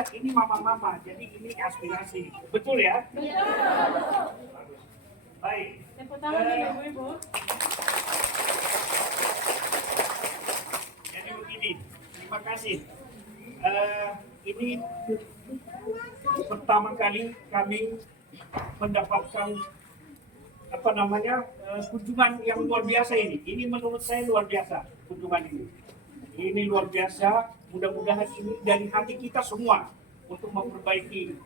tidak, ini mama-mama, jadi ini aspirasi. Betul ya? Betul. Baik. Tepuk tangan dulu ibu-ibu. Jadi begini, terima kasih. Ini pertama kali kami mendapatkan kunjungan yang luar biasa ini. Ini menurut saya luar biasa kunjungan ini. Ini luar biasa. Mudah-mudahan ini dari hati kita semua untuk memperbaiki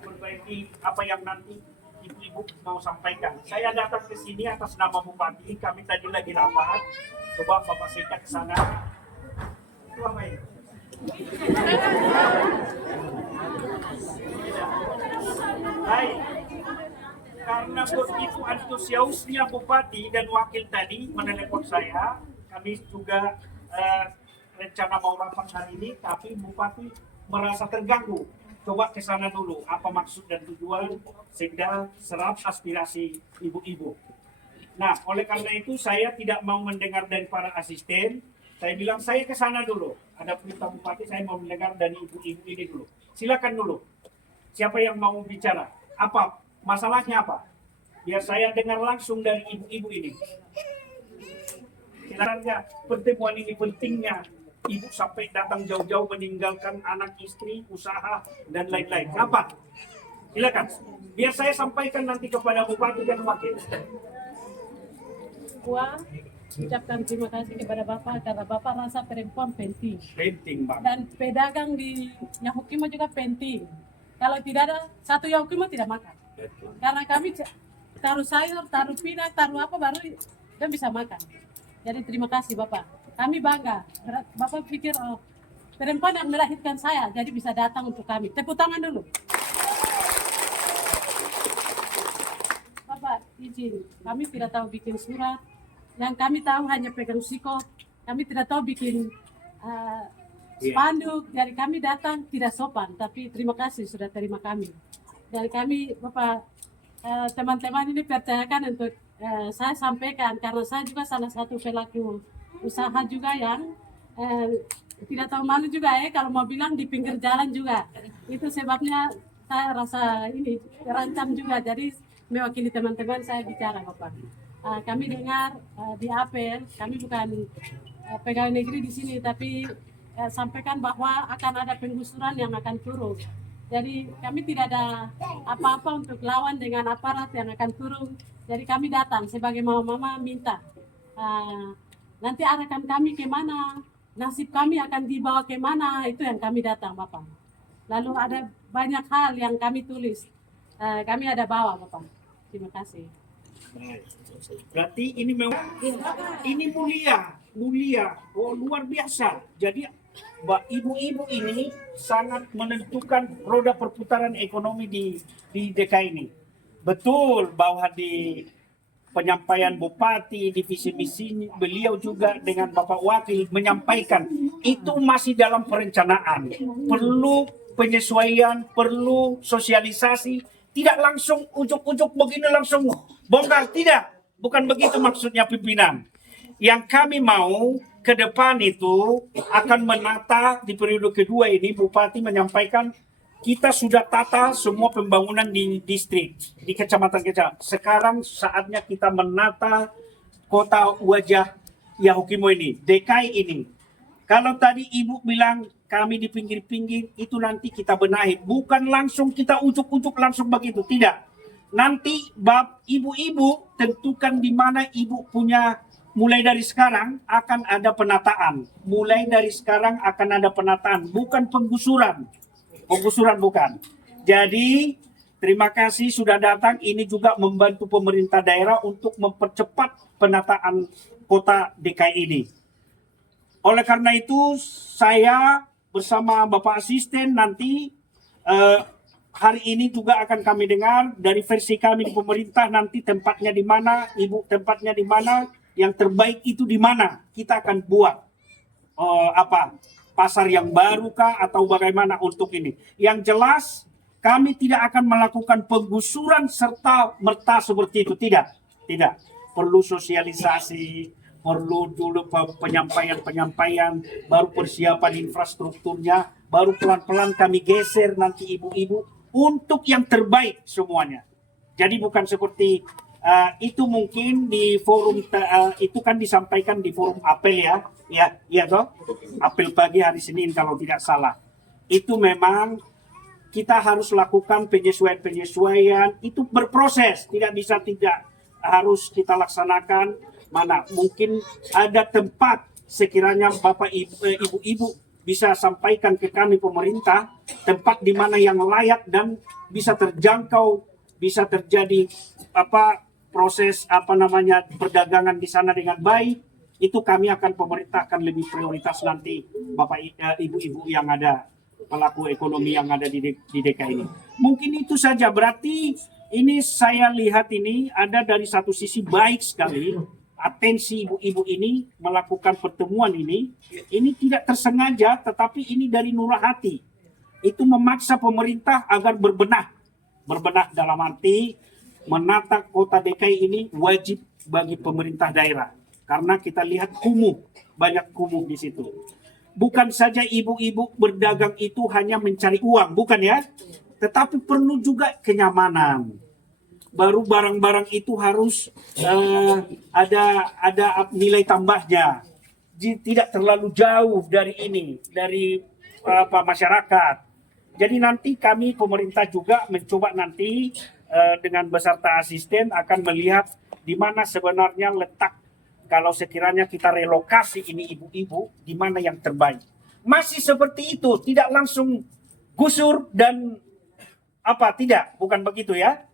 perbaiki apa yang nanti ibu-ibu mau sampaikan. Saya datang ke sini atas nama Bupati. Kami tadi lagi rapat. Coba Bapak Seka ke sana. Itu apa ini? Baik. Karena begitu antusiasnya Bupati dan Wakil tadi menelepon saya, kami juga rencana mau rapat hari ini, tapi Bupati merasa terganggu. Coba ke sana dulu, apa maksud dan tujuan, sehingga serap aspirasi ibu-ibu. Nah, oleh karena itu saya tidak mau mendengar dari para asisten. Saya bilang saya ke sana dulu. Ada perintah Bupati, saya mau mendengar dari ibu-ibu ini dulu. Silakan dulu. Siapa yang mau bicara? Apa masalahnya apa? Biar saya dengar langsung dari ibu-ibu ini. Sebenarnya pertemuan ini pentingnya. Ibu sampai datang jauh-jauh meninggalkan anak istri, usaha, dan lain-lain. Apa? Silakan. Biar saya sampaikan nanti kepada Bupati dan Wakil. Ucapkan terima kasih kepada Bapak karena Bapak rasa perempuan penting. Penting, Bang. Dan pedagang di Yahukimo juga penting. Kalau tidak ada satu Yahukimo tidak makan. Karena kami taruh sayur, taruh pinang, taruh apa baru dia bisa makan. Jadi terima kasih Bapak. Kami bangga. Bapak pikir perempuan yang melahirkan saya jadi bisa datang untuk kami. Tepuk tangan dulu. Bapak izin, kami tidak tahu bikin surat. Yang kami tahu hanya pegang sikop. Kami tidak tahu bikin spanduk. Dari kami datang tidak sopan. Tapi terima kasih sudah terima kami. Dari kami Bapak teman-teman ini percayakan untuk saya sampaikan karena saya juga salah satu pelaku usaha juga yang tidak tahu malu juga kalau mau bilang di pinggir jalan juga. Itu sebabnya saya rasa ini terancam juga. Jadi mewakili teman-teman saya bicara Bapak. Kami dengar di apel, kami bukan pegawai negeri di sini, tapi sampaikan bahwa akan ada penggusuran yang akan turun. Jadi kami tidak ada apa-apa untuk lawan dengan aparat yang akan turun. Jadi kami datang sebagai mama-mama minta nanti arahkan kami kemana, nasib kami akan dibawa kemana, itu yang kami datang Bapak. Lalu ada banyak hal yang kami tulis, kami ada bawa Bapak. Terima kasih. Berarti ini memang ini mulia, luar biasa. Jadi ibu-ibu ini sangat menentukan roda perputaran ekonomi di DKI ini. Betul bahwa di penyampaian Bupati, di visi misi beliau juga dengan Bapak Wakil menyampaikan itu masih dalam perencanaan. Perlu penyesuaian, perlu sosialisasi, tidak langsung ujuk-ujuk begini langsung bongkar, tidak. Bukan begitu maksudnya pimpinan. Yang kami mau ke depan itu akan menata di periode kedua ini, Bupati menyampaikan kita sudah tata semua pembangunan di distrik, di kecamatan-kecamatan. Sekarang saatnya kita menata kota wajah Yahukimo ini, DKI ini. Kalau tadi Ibu bilang kami di pinggir-pinggir, itu nanti kita benahi. Bukan langsung kita ujuk-ujuk langsung begitu, tidak. Nanti ibu-ibu tentukan di mana ibu punya. Mulai dari sekarang akan ada penataan. Mulai dari sekarang akan ada penataan, bukan penggusuran. Penggusuran bukan. Jadi terima kasih sudah datang. Ini juga membantu pemerintah daerah untuk mempercepat penataan kota DKI ini. Oleh karena itu saya bersama Bapak Asisten nanti hari ini juga akan kami dengar dari versi kami di pemerintah nanti tempatnya di mana, Ibu tempatnya di mana. Yang terbaik itu di mana kita akan buat pasar yang baru kah atau bagaimana untuk ini. Yang jelas kami tidak akan melakukan penggusuran serta merta seperti itu, tidak. Perlu sosialisasi, perlu dulu penyampaian, baru persiapan infrastrukturnya, baru pelan-pelan kami geser nanti ibu-ibu untuk yang terbaik semuanya. Jadi bukan seperti itu mungkin di forum itu kan disampaikan di forum apel ya toh, apel pagi hari Senin kalau tidak salah. Itu memang kita harus lakukan penyesuaian, itu berproses, tidak bisa tidak harus kita laksanakan. Mana mungkin ada tempat sekiranya Bapak Ibu bisa sampaikan ke kami pemerintah, tempat di mana yang layak dan bisa terjangkau, bisa terjadi proses perdagangan di sana dengan baik. Itu kami akan pemerintah akan lebih prioritas nanti Bapak Ibu yang ada, pelaku ekonomi yang ada di DKI ini. Mungkin itu saja. Berarti ini saya lihat ini ada dari satu sisi baik sekali atensi ibu-ibu ini melakukan pertemuan ini tidak tersengaja, tetapi ini dari nurah hati. Itu memaksa pemerintah agar berbenah dalam arti menata kota DKI ini wajib bagi pemerintah daerah, karena kita lihat banyak kumuh di situ. Bukan saja ibu-ibu berdagang itu hanya mencari uang, bukan ya, tetapi perlu juga kenyamanan. Baru barang-barang itu harus ada nilai tambahnya, tidak terlalu jauh dari masyarakat. Jadi nanti kami pemerintah juga mencoba nanti dengan beserta asisten akan melihat di mana sebenarnya letak kalau sekiranya kita relokasi ini ibu-ibu, di mana yang terbaik. Masih seperti itu, tidak langsung gusur dan tidak, bukan begitu ya.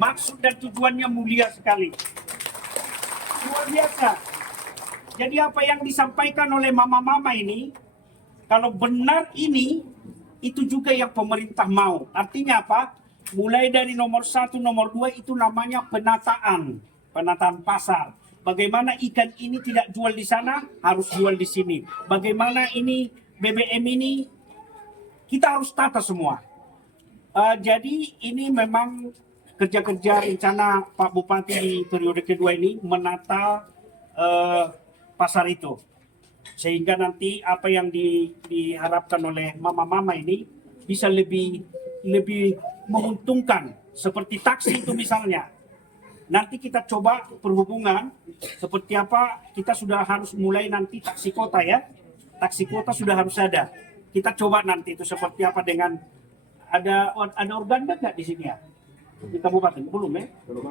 Maksud dan tujuannya mulia sekali, luar biasa. Jadi apa yang disampaikan oleh mama-mama ini, kalau benar ini, itu juga yang pemerintah mau. Artinya apa? Mulai dari nomor 1, nomor 2 itu namanya penataan pasar. Bagaimana ikan ini tidak jual di sana, harus jual di sini. Bagaimana ini BBM ini, kita harus tata semua. Jadi ini memang kerja-kerja rencana Pak Bupati di periode kedua ini menata pasar itu, sehingga nanti apa yang diharapkan oleh mama-mama ini bisa lebih menguntungkan. Seperti taksi itu misalnya, nanti kita coba perhubungan seperti apa, kita sudah harus mulai nanti taksi kota ya, taksi kota sudah harus ada. Kita coba nanti itu seperti apa dengan ada organda nggak di sini ya? Di kabupaten belum ya?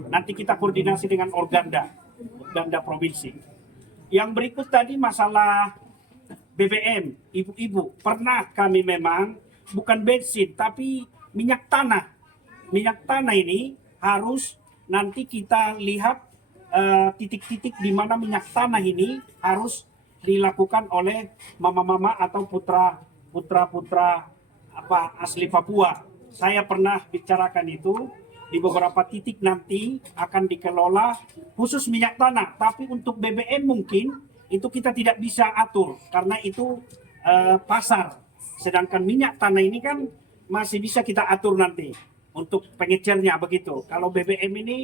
Nanti kita koordinasi dengan organda provinsi. Yang berikut tadi masalah BBM, ibu-ibu. Pernah kami memang bukan bensin tapi minyak tanah. Minyak tanah ini harus nanti kita lihat titik-titik di mana minyak tanah ini harus dilakukan oleh mama-mama atau putra-putra asli Papua. Saya pernah bicarakan itu di beberapa titik nanti akan dikelola khusus minyak tanah. Tapi untuk BBM mungkin itu kita tidak bisa atur karena itu pasar. Sedangkan minyak tanah ini kan masih bisa kita atur nanti untuk pengecernya begitu. Kalau BBM ini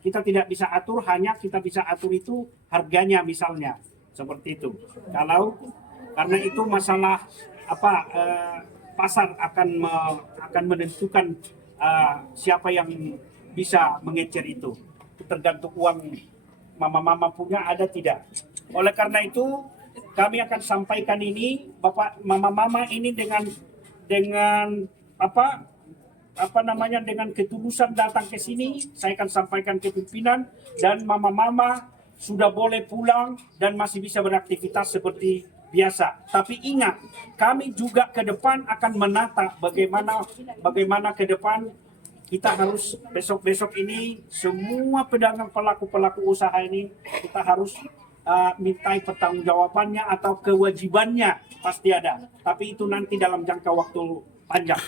kita tidak bisa atur, hanya kita bisa atur itu harganya misalnya seperti itu. Karena itu masalah pasar akan menentukan siapa yang bisa mengecer itu. Tergantung uang mama-mama punya ada tidak. Oleh karena itu kami akan sampaikan ini Bapak mama-mama ini dengan dengan ketulusan datang ke sini. Saya akan sampaikan ke pimpinan dan mama-mama sudah boleh pulang dan masih bisa beraktivitas seperti biasa. Tapi ingat, kami juga ke depan akan menata bagaimana ke depan kita harus besok-besok ini semua pedagang pelaku usaha ini kita harus mintai pertanggungjawabannya atau kewajibannya pasti ada. Tapi itu nanti dalam jangka waktu panjang.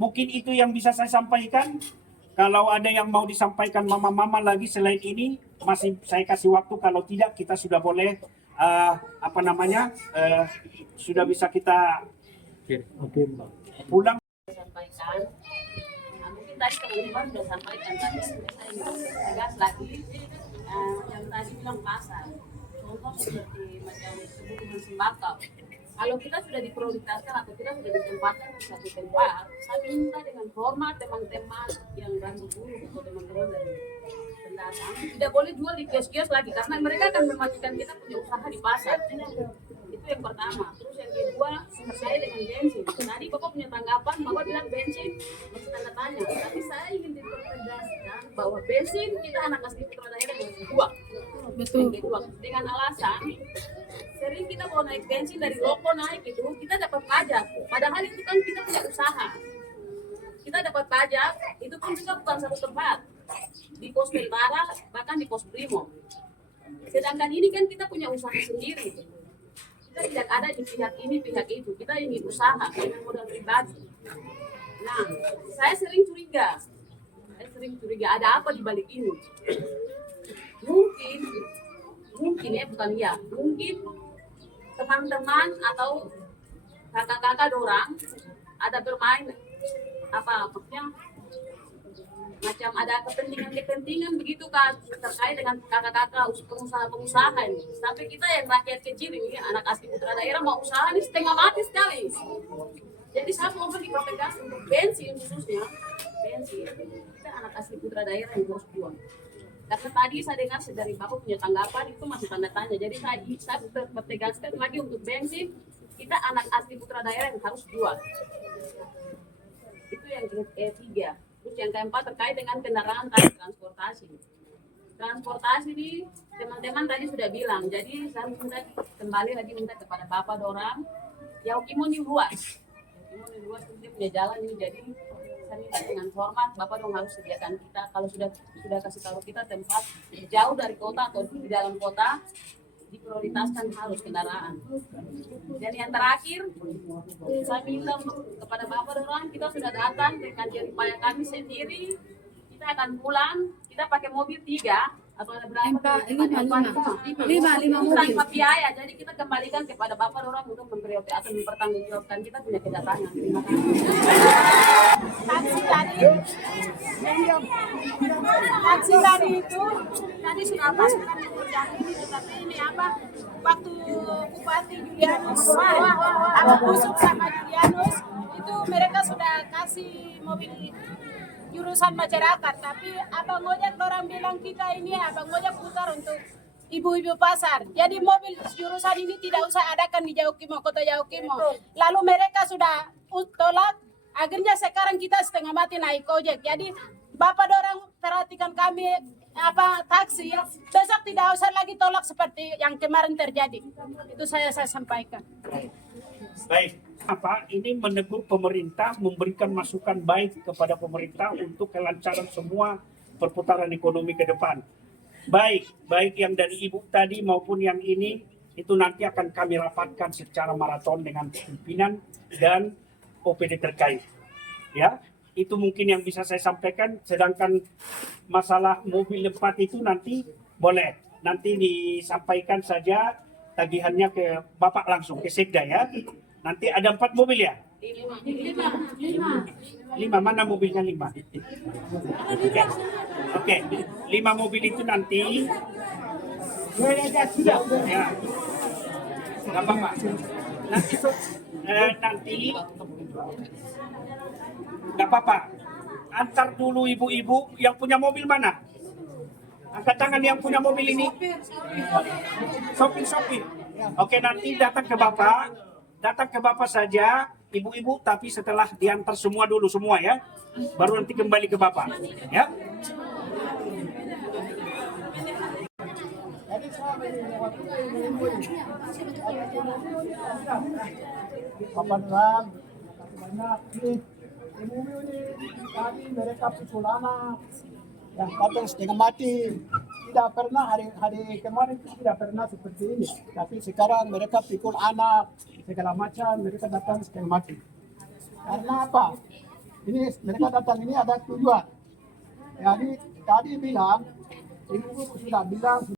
Mungkin itu yang bisa saya sampaikan. Kalau ada yang mau disampaikan mama-mama lagi selain ini, masih saya kasih waktu. Kalau tidak, kita sudah boleh sudah bisa kita pulang. Sampaikan, mungkin tadi teman-teman sudah sampaikan, tapi saya ingin tegas lagi yang tadi bilang pasar. Contoh seperti macam kebutuhan sembako. Kalau kita sudah diprioritaskan atau kita sudah ditempatkan di satu tempat, saya minta dengan hormat teman-teman yang dari dulu atau teman-teman dari pendatang tidak boleh jual di kios-kios lagi karena mereka akan mematikan kita punya usaha di pasar. Itu yang pertama. Terus yang kedua terkait dengan bensin. Tadi Bapak punya tanggapan, Bapak bilang bensin masih tanda tanya. Tapi saya ingin dipertegaskan bahwa bensin kita anak asli putra daerah yang kedua. Betul. Yang kedua dengan alasan sering kita mau naik bensin dari loko naik itu kita dapat pajak. Padahal itu kan kita punya usaha. Kita dapat pajak itu pun juga bukan satu tempat di pos tentara bahkan di pos brimob. Sedangkan ini kan kita punya usaha sendiri. Kita tidak ada di pihak ini pihak itu. Kita ini usaha dengan modal pribadi. Nah, saya sering curiga ada apa di balik ini. Mungkin ya bukan ya. Mungkin teman-teman atau kakak-kakak dorang ada bermain maksudnya macam ada kepentingan begitu kan terkait dengan kakak-kakak pengusaha ini. Sampai kita yang rakyat kecil ini anak asli putra daerah mau usaha ini setengah mati sekali. Jadi saya mau dipertegas untuk bensin khususnya kita anak asli putra daerah yang harus jual. Karena tadi saya dengar dari Bapak punya tanggapan itu masih tanda tanya. Jadi saya bertegaskan lagi untuk bensin kita anak asli putra daerah yang harus jual. Itu yang ketiga. Terus yang keempat terkait dengan kendaraan transportasi. Transportasi ini teman-teman tadi sudah bilang. Jadi saya kembali lagi minta kepada Bapak dorang. Yaukimo ini luas. Dia punya jalan ini jadi saya minta dengan hormat Bapak dong harus sediakan kita kalau sudah kasih tahu kita tempat jauh dari kota atau di dalam kota diprioritaskan harus kendaraan. Dan yang terakhir saya minta kepada Bapak dorang kita sudah datang dengan jeripaya kami sendiri kita akan pulang kita pakai mobil 3 atau ada berapa? 5 mobil tanpa biaya. Jadi kita kembalikan kepada Bapak orang untuk memprioritaskan atau mempertanggungjawabkan kita punya kedatangan. Terima kasih. Taksi tadi itu tadi sudah pasukan yang ini tetapi ini waktu Bupati Julianus busuk sama Julianus itu mereka sudah kasih mobil jurusan masyarakat, tapi abang ojek orang bilang kita ini abang ojek putar untuk ibu-ibu pasar. Jadi mobil jurusan ini tidak usah adakan di Yaukimo, kota Yaukimo. Lalu mereka sudah tolak Akhirnya sekarang kita setengah mati naik ojek. Jadi Bapak dorang perhatikan kami taksi, besok tidak usah lagi tolak seperti yang kemarin terjadi. Itu saya sampaikan. Baik, ini menegur pemerintah, memberikan masukan baik kepada pemerintah untuk kelancaran semua perputaran ekonomi ke depan. Baik yang dari Ibu tadi maupun yang ini, itu nanti akan kami rapatkan secara maraton dengan pimpinan dan OPD terkait. Ya, itu mungkin yang bisa saya sampaikan. Sedangkan masalah mobil lepat itu nanti boleh nanti disampaikan saja tagihannya ke Bapak langsung ke Sekda ya. Nanti ada 4 mobil ya? 5. Mana mobilnya 5? Oke. 5 mobil itu nanti ya. Gak apa-apa. Nanti gak apa-apa. Antar dulu ibu-ibu yang punya mobil mana? Angkat tangan yang punya mobil ini. Sopir. Oke, nanti datang ke Bapak saja, ibu-ibu, tapi setelah diantar semua ya. Baru nanti kembali ke Bapak, ya. Kapan banyak ini tadi mereka pukul anak yang kadang setengah mati. Tidak pernah hari kemarin tidak pernah seperti ini. Tapi sekarang mereka pikul anak segala macam, mereka datang setengah mati. Karena apa? Ini mereka datang ini ada tujuan. Jadi tadi bilang, ibu sudah bilang